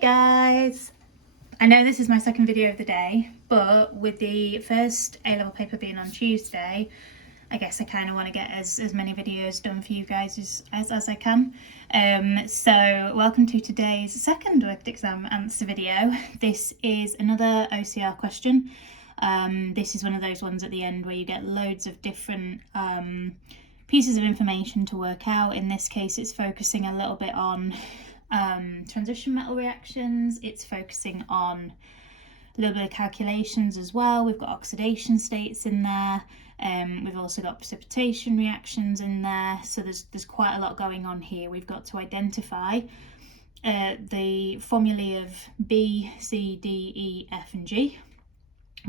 guys! I know this is my second video of the day, but with the first A-level paper being on Tuesday, I guess I kind of want to get as many videos done for you guys as I can. So welcome to today's second worked exam answer video. This is another OCR question. This is one of those ones at the end where you get loads of different pieces of information to work out. In this case, it's focusing a little bit on transition metal reactions. It's focusing on a little bit of calculations as well. We've got oxidation states in there. We've also got precipitation reactions in there. So there's quite a lot going on here. We've got to identify the formulae of B, C, D, E, F and G.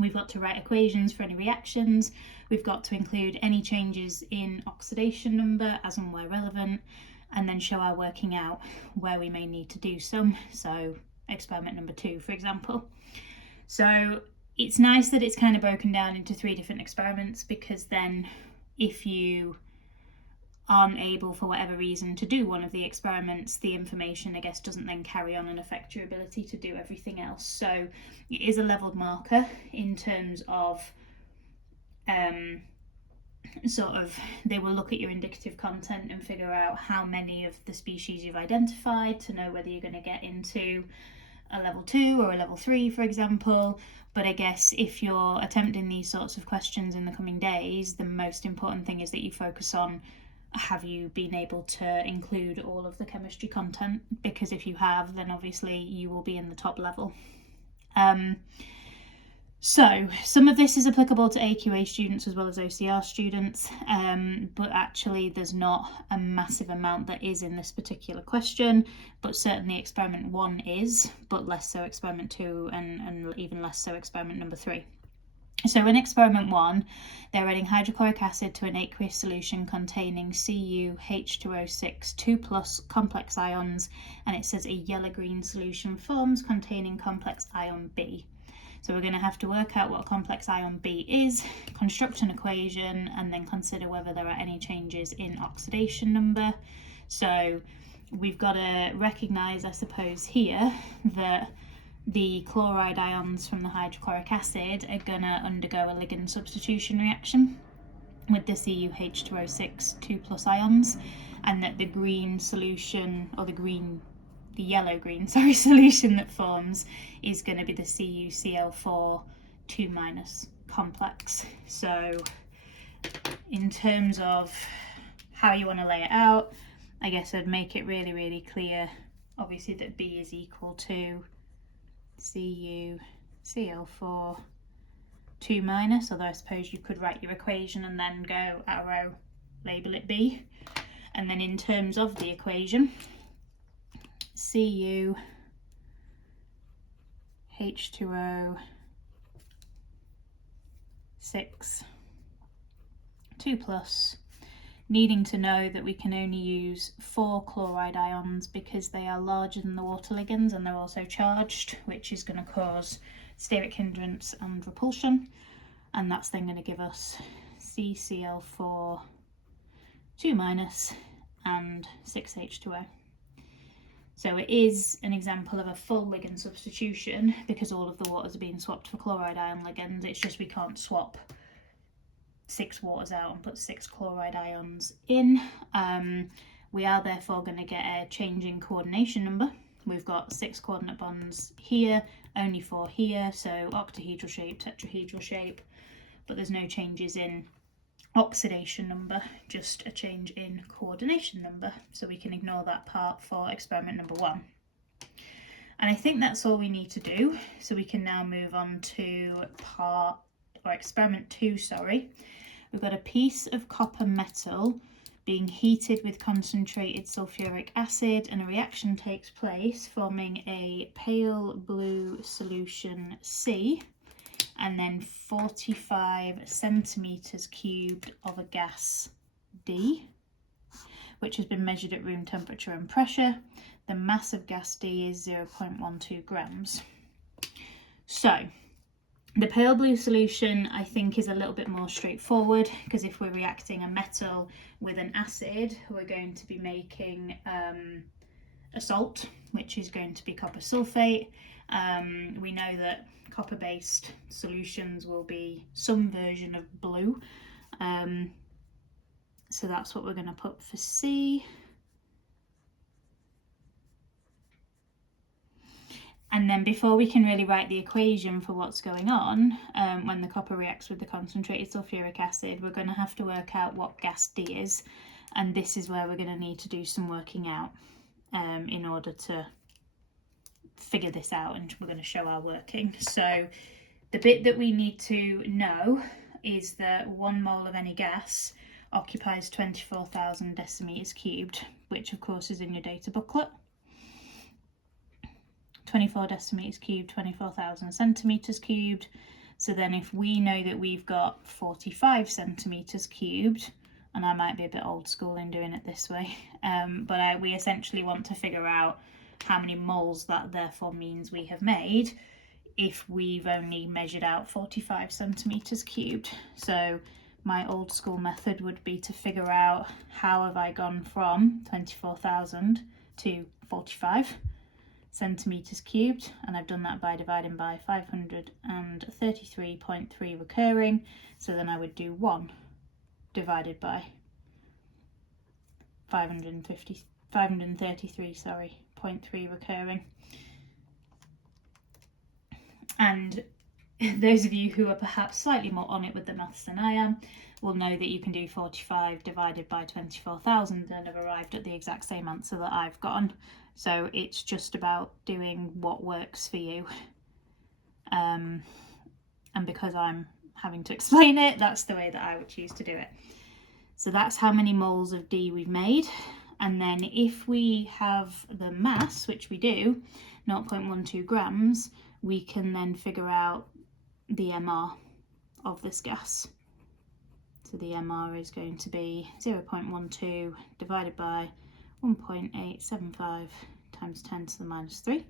We've got to write equations for any reactions. We've got to include any changes in oxidation number as and where relevant, and then show our working out where we may need to do some. So experiment number 2, for example. So it's nice that it's kind of broken down into 3 different experiments, because then if you aren't able for whatever reason to do one of the experiments, the information I guess doesn't then carry on and affect your ability to do everything else. So it is a leveled marker in terms of sort of they will look at your indicative content and figure out how many of the species you've identified to know whether you're going to get into a level 2 or a level 3, for example. But I guess if you're attempting these sorts of questions in the coming days, the most important thing is that you focus on, have you been able to include all of the chemistry content? Because if you have, then obviously you will be in the top level. So some of this is applicable to AQA students as well as OCR students, but actually there's not a massive amount that is in this particular question, but certainly experiment 1 is, but less so experiment 2 and even less so experiment number 3. So in experiment 1, they're adding hydrochloric acid to an aqueous solution containing CuH2O6 2+ complex ions, and it says a yellow-green solution forms containing complex ion B. So we're going to have to work out what complex ion B is, construct an equation, and then consider whether there are any changes in oxidation number. So we've got to recognise, I suppose, here that the chloride ions from the hydrochloric acid are going to undergo a ligand substitution reaction with the CuH2O6 2+ ions, and that the green solution, or the yellow-green solution that forms is going to be the CuCl4 2- complex. So in terms of how you want to lay it out, I guess I'd make it really, really clear, obviously, that B is equal to CuCl4 2-, although I suppose you could write your equation and then go arrow, label it B. And then in terms of the equation, CuH2O6 2+, needing to know that we can only use 4 chloride ions because they are larger than the water ligands and they're also charged, which is going to cause steric hindrance and repulsion, and that's then going to give us CCl4 2- and 6H2O. So it is an example of a full ligand substitution because all of the waters are being swapped for chloride ion ligands. It's just we can't swap 6 waters out and put 6 chloride ions in. We are therefore going to get a change in coordination number. We've got 6 coordinate bonds here, only 4 here, so octahedral shape, tetrahedral shape, but there's no changes in oxidation number, just a change in coordination number, so we can ignore that part for experiment number 1. And I think that's all we need to do, so we can now move on to experiment 2, sorry. We've got a piece of copper metal being heated with concentrated sulfuric acid, and a reaction takes place forming a pale blue solution C and then 45 centimetres cubed of a gas D, which has been measured at room temperature and pressure. The mass of gas D is 0.12 grams. So the pale blue solution, I think, is a little bit more straightforward, because if we're reacting a metal with an acid, we're going to be making a salt, which is going to be copper sulfate. We know that copper-based solutions will be some version of blue. So that's what we're going to put for C. And then before we can really write the equation for what's going on, when the copper reacts with the concentrated sulfuric acid, we're going to have to work out what gas D is. And this is where we're going to need to do some working out in order to figure this out, and we're going to show our working. So the bit that we need to know is that 1 mole of any gas occupies 24,000 decimeters cubed, which of course is in your data booklet. 24 decimeters cubed, 24,000 centimeters cubed. So then if we know that we've got 45 centimeters cubed, and I might be a bit old school in doing it this way, but we essentially want to figure out how many moles that therefore means we have made if we've only measured out 45 centimeters cubed. So my old school method would be to figure out how have I gone from 24,000 to 45 centimeters cubed, and I've done that by dividing by 533.3 recurring. So then I would do 1 divided by 533.3 recurring. And those of you who are perhaps slightly more on it with the maths than I am will know that you can do 45 divided by 24,000 and have arrived at the exact same answer that I've gotten. So it's just about doing what works for you. And because I'm having to explain it, that's the way that I would choose to do it. So that's how many moles of D we've made. And then if we have the mass, which we do, 0.12 grams, we can then figure out the MR of this gas. So the MR is going to be 0.12 divided by 1.875 times 10 to the minus 3.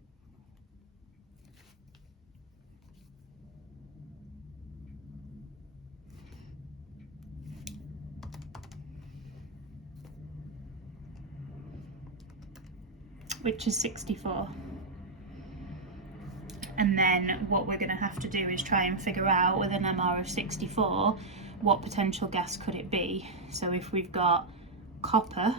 Which is 64. And then what we're going to have to do is try and figure out with an MR of 64 what potential gas could it be. So if we've got copper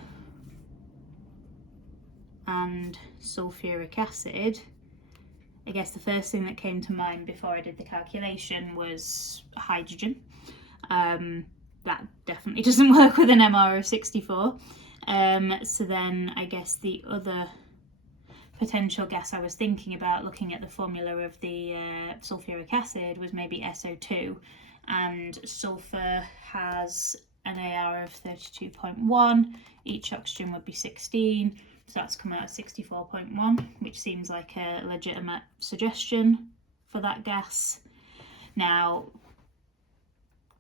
and sulfuric acid, I guess the first thing that came to mind before I did the calculation was hydrogen. That definitely doesn't work with an MR of 64. So then I guess the other potential gas I was thinking about looking at the formula of the sulfuric acid was maybe SO2, and sulfur has an AR of 32.1, each oxygen would be 16, so that's come out at 64.1, which seems like a legitimate suggestion for that gas. Now,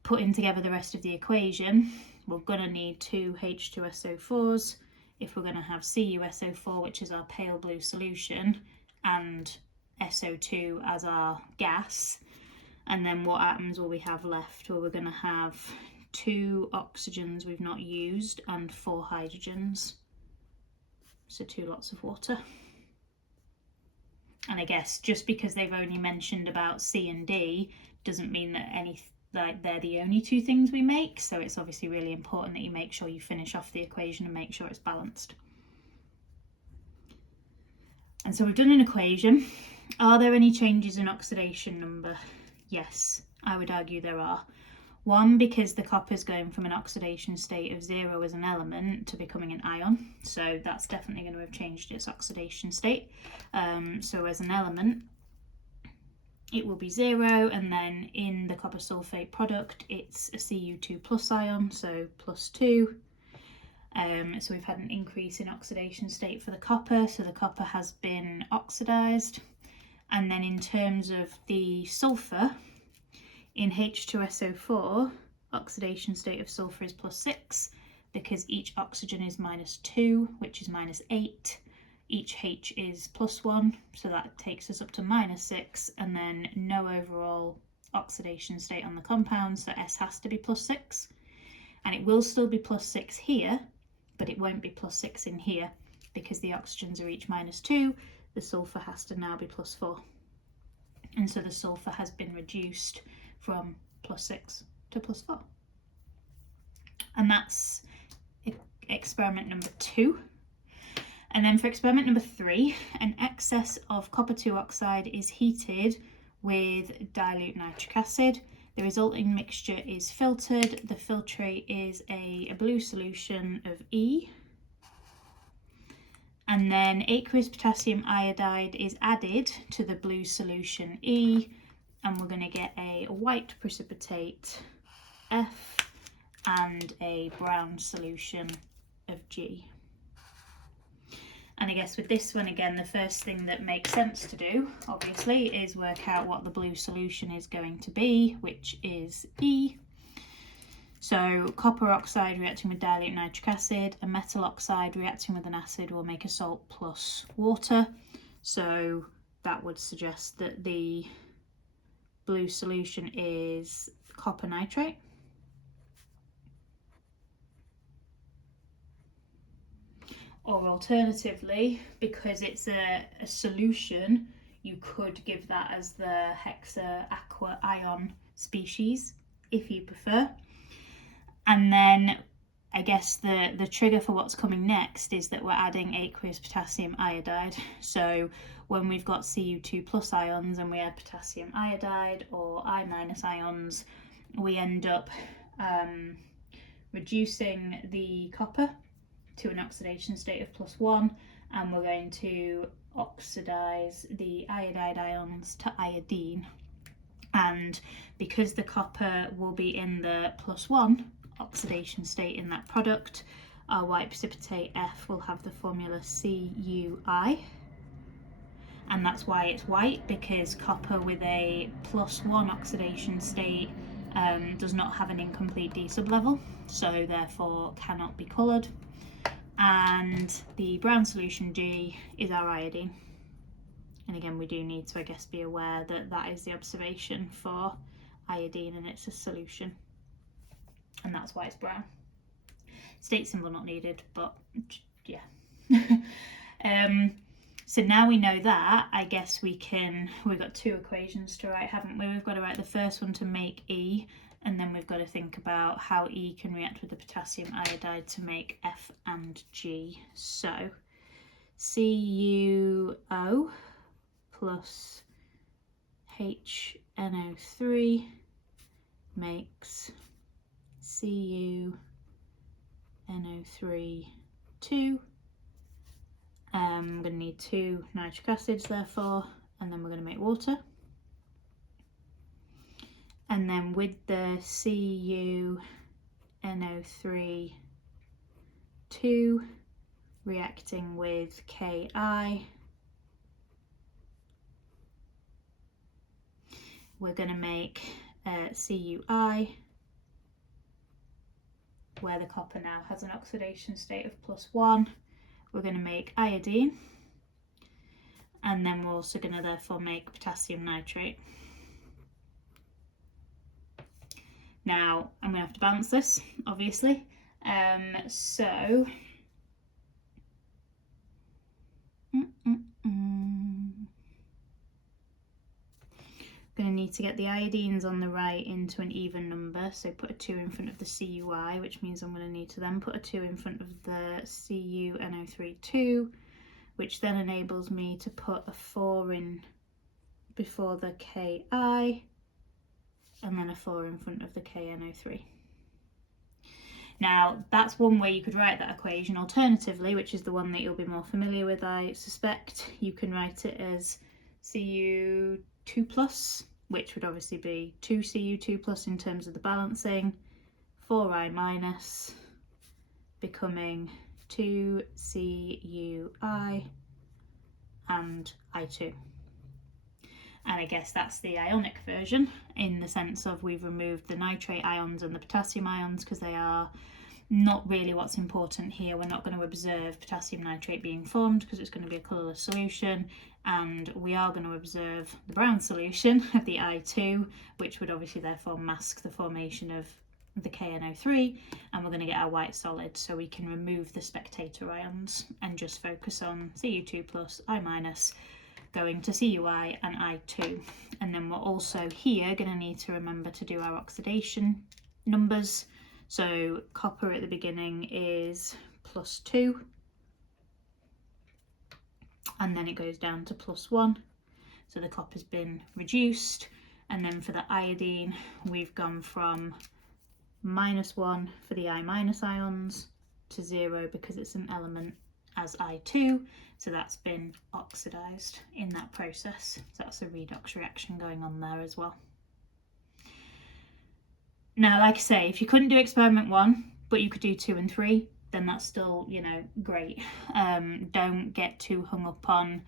putting together the rest of the equation, we're going to need 2 H2SO4s if we're going to have CuSO4, which is our pale blue solution, and SO2 as our gas. And then what atoms will we have left? Well, we're going to have 2 oxygens we've not used and 4 hydrogens. So 2 lots of water. And I guess just because they've only mentioned about C and D doesn't mean that they're the only 2 things we make, so it's obviously really important that you make sure you finish off the equation and make sure it's balanced. And so we've done an equation. Are there any changes in oxidation number? Yes, I would argue there are. 1, because the copper's going from an oxidation state of 0 as an element to becoming an ion, so that's definitely going to have changed its oxidation state. So as an element, it will be 0, and then in the copper sulfate product it's a Cu2 plus ion, so plus 2. So we've had an increase in oxidation state for the copper, so the copper has been oxidized. And then in terms of the sulfur, in H2SO4, oxidation state of sulfur is plus 6, because each oxygen is minus 2, which is minus 8. Each H is plus 1, so that takes us up to minus 6, and then no overall oxidation state on the compound, so S has to be plus 6. And it will still be plus 6 here, but it won't be plus 6 in here, because the oxygens are each -2, the sulfur has to now be +4. And so the sulfur has been reduced from +6 to +4. And that's experiment number 2. And then for experiment number 3, an excess of copper 2 oxide is heated with dilute nitric acid. The resulting mixture is filtered. The filtrate is a blue solution of E. And then aqueous potassium iodide is added to the blue solution E, and we're going to get a white precipitate F and a brown solution of G. And I guess with this one again, the first thing that makes sense to do, obviously, is work out what the blue solution is going to be, which is E. So copper oxide reacting with dilute nitric acid, a metal oxide reacting with an acid will make a salt plus water. So that would suggest that the blue solution is copper nitrate. Or alternatively, because it's a solution, you could give that as the hexa aqua ion species, if you prefer. And then I guess the trigger for what's coming next is that we're adding aqueous potassium iodide. So when we've got Cu2 plus ions and we add potassium iodide or I minus ions, we end up reducing the copper to an oxidation state of +1, and we're going to oxidize the iodide ions to iodine. And because the copper will be in the +1 oxidation state in that product, our white precipitate F will have the formula CuI, and that's why it's white, because copper with a +1 oxidation state does not have an incomplete D sublevel, so therefore cannot be coloured. And the brown solution G is our iodine. And again, we do need to, I guess, be aware that that is the observation for iodine and it's a solution. And that's why it's brown. State symbol not needed, but yeah. So now we know that, I guess we've got 2 equations to write, haven't we? We've got to write the first one to make E, and then we've got to think about how E can react with the potassium iodide to make F and G. So CuO plus HNO3 makes CuNO3 2. I'm going to need 2 nitric acids therefore, and then we're going to make water. And then with the CuNO3 2 reacting with Ki, we're going to make CuI, where the copper now has an oxidation state of +1. We're going to make iodine, and then we're also going to therefore make potassium nitrate. Now I'm going to have to balance this, obviously. So going to need to get the iodines on the right into an even number, so put a 2 in front of the CuI, which means I'm going to need to then put a 2 in front of the CuNO3 2, which then enables me to put a 4 in before the Ki, and then a 4 in front of the KNO3. Now that's one way you could write that equation. Alternatively, which is the one that you'll be more familiar with, I suspect, you can write it as Cu2+, which would obviously be 2 Cu2+ in terms of the balancing, 4I- becoming 2 CuI and I2. And I guess that's the ionic version, in the sense of we've removed the nitrate ions and the potassium ions because they are not really what's important here. We're not going to observe potassium nitrate being formed because it's going to be a colourless solution, and we are going to observe the brown solution of the I2, which would obviously therefore mask the formation of the KNO3, and we're going to get our white solid, so we can remove the spectator ions and just focus on Cu2 plus, I minus, going to CUI and I2. And then we're also here going to need to remember to do our oxidation numbers. So copper at the beginning is +2, and then it goes down to +1. So the copper's been reduced. And then for the iodine, we've gone from -1 for the I- ions to 0 because it's an element as I2. So that's been oxidized in that process. So that's a redox reaction going on there as well. Now, like I say, if you couldn't do experiment 1, but you could do 2 and 3, then that's still, you know, great. Don't get too hung up on,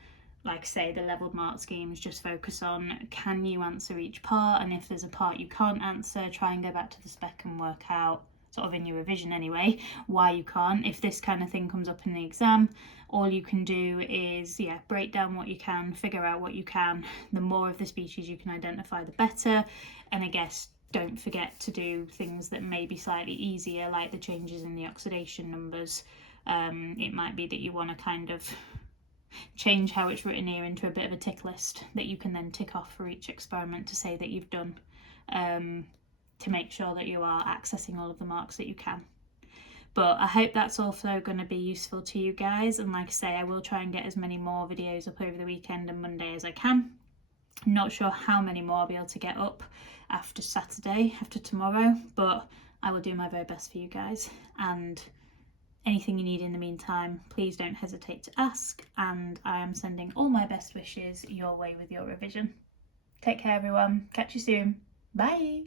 like I say, the leveled mark schemes. Just focus on, can you answer each part? And if there's a part you can't answer, try and go back to the spec and work out, sort of in your revision anyway, why you can't. If this kind of thing comes up in the exam, all you can do is, yeah, break down what you can, figure out what you can. The more of the species you can identify, the better. And I guess don't forget to do things that may be slightly easier, like the changes in the oxidation numbers. It might be that you want to kind of change how it's written here into a bit of a tick list that you can then tick off for each experiment to say that you've done, to make sure that you are accessing all of the marks that you can. But I hope that's also going to be useful to you guys, and like I say, I will try and get as many more videos up over the weekend and Monday as I can. I'm not sure how many more I'll be able to get up after Saturday, after tomorrow, but I will do my very best for you guys. And anything you need in the meantime, please don't hesitate to ask, and I am sending all my best wishes your way with your revision. Take care everyone, catch you soon, bye!